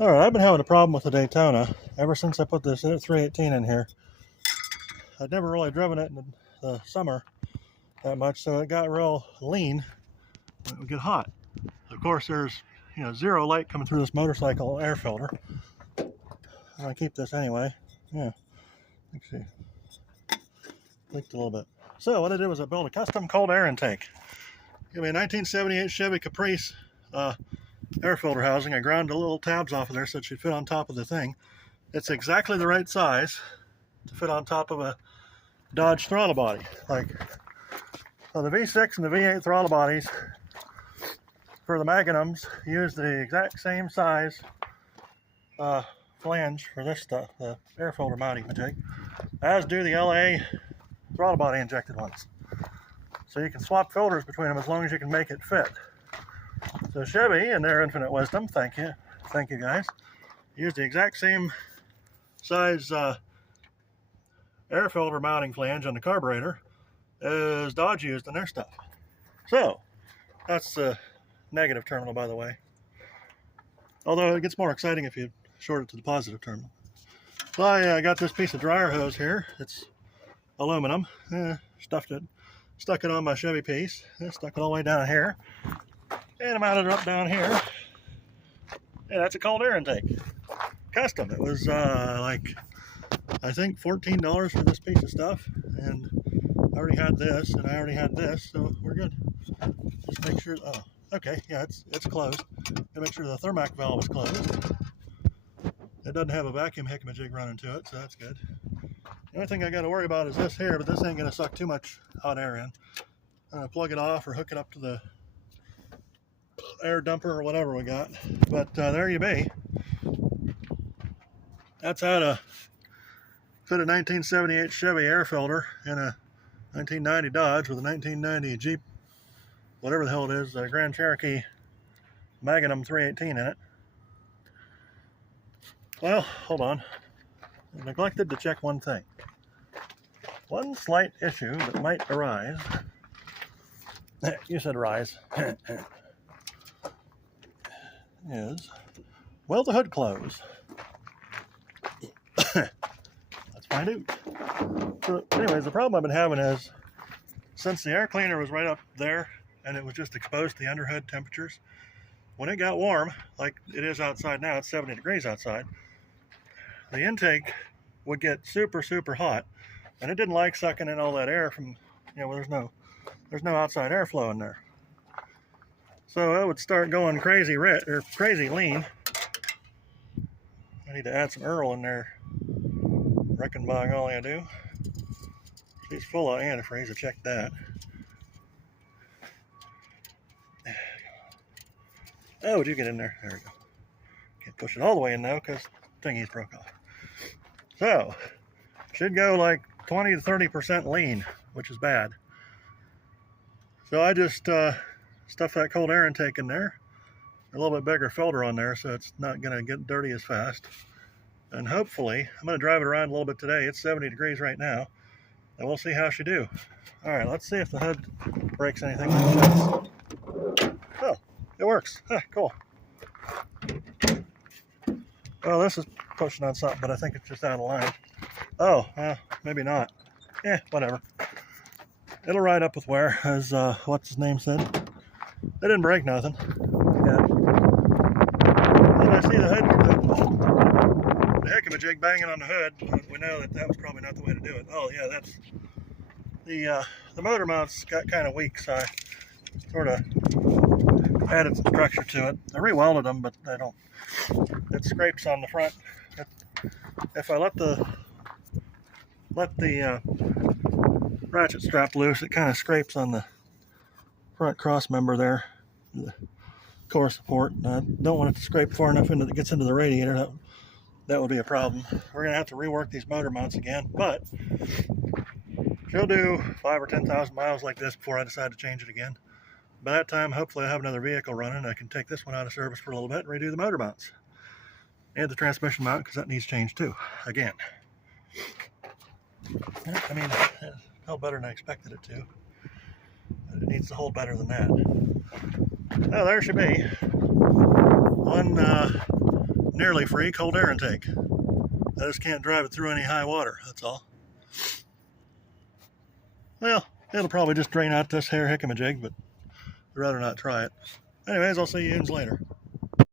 Alright, I've been having a problem with the Daytona ever since I put this 318 in here. I'd never really driven it in the summer that much, so it got real lean when it would get hot. Of course, there's zero light coming through this motorcycle air filter. I'm gonna keep this anyway. Yeah, let's see, leaked a little bit. So what I did was I built a custom cold air intake. Give me a 1978 Chevy Caprice air filter housing. I ground the little tabs off of there so it should fit on top of the thing. It's exactly the right size to fit on top of a Dodge throttle body. So the V6 and the V8 throttle bodies for the Magnums use the exact same size flange for this stuff, the air filter mounting majig, as do the LA throttle body injected ones. So you can swap filters between them as long as you can make it fit. So Chevy, in their infinite wisdom, thank you guys, used the exact same size air filter mounting flange on the carburetor as Dodge used in their stuff. So that's the negative terminal, by the way. Although it gets more exciting if you short it to the positive terminal. So I got this piece of dryer hose here. It's aluminum. Stuck it on my Chevy piece. Stuck it all the way down here. And I mounted it up down here. And that's a cold air intake. Custom. It was I think $14 for this piece of stuff. And I already had this, and I already had this, so we're good. Just make sure, oh, okay, yeah, it's closed. Gotta make sure the Thermac valve is closed. It doesn't have a vacuum hickamajig running to it, so that's good. The only thing I gotta worry about is this here, but this ain't gonna suck too much hot air in. I'm gonna plug it off or hook it up to the air dumper or whatever we got. But there you be. That's how to fit a 1978 Chevy air filter in a 1990 Dodge with a 1990 Jeep, whatever the hell it is, a Grand Cherokee Magnum 318 in it. Well, hold on. I neglected to check one thing. One slight issue that might arise. You said rise. Is, will the hood close? Let's find out. So anyways, the problem I've been having is, since the air cleaner was right up there and it was just exposed to the underhood temperatures, when it got warm, like it is outside now, it's 70 degrees outside, the intake would get super, super hot, and it didn't like sucking in all that air from, there's no outside airflow in there. So it would start going crazy crazy lean. I need to add some Earl in there. Reckon by golly I do. She's full of antifreeze, I checked that. Oh, would you get in there? There we go. Can't push it all the way in now because thingy's broke off. So, should go like 20 to 30% lean, which is bad. So I just stuff that cold air intake in there. A little bit bigger filter on there so it's not going to get dirty as fast. And hopefully, I'm going to drive it around a little bit today. It's 70 degrees right now. And we'll see how she do. All right, let's see if the hood breaks anything. Oh, it works. Huh, cool. Well, this is pushing on something, but I think it's just out of line. Oh, maybe not. Yeah, whatever. It'll ride up with wear, as what's his name said. It didn't break nothing. Yeah. Then I see the hood, the hickamajig banging on the hood. We know that was probably not the way to do it. Oh yeah, that's the motor mounts got kind of weak, so I sort of added some structure to it. I re-welded them, but they don't. It scrapes on the front. If I let the ratchet strap loose, it kind of scrapes on the front cross member there, the core support. And I don't want it to scrape far enough into it gets into the radiator. That would be a problem. We're gonna have to rework these motor mounts again, but she'll do 5,000 or 10,000 miles like this before I decide to change it again. By that time, hopefully I have another vehicle running. I can take this one out of service for a little bit and redo the motor mounts. And the transmission mount, because that needs change too, again. I mean, it held better than I expected it to. But it needs to hold better than that. Oh, there should be. One nearly free cold air intake. I just can't drive it through any high water, that's all. Well, it'll probably just drain out this hair hickamajig, but I'd rather not try it. Anyways, I'll see you later.